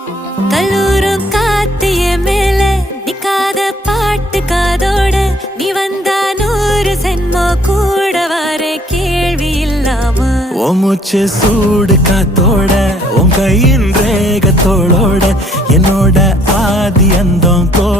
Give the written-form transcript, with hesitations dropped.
கல்லூரும் காத்திய மேல நிக்காத பாட்டு காதோட நீ வந்தா 100 சென்மோ கூட வர கேள்வி இல்லாம மூச்சு சூடு காத்தோட உன் கையின் ரேகத்தோளோட என்னோட ஆதி அந்தம்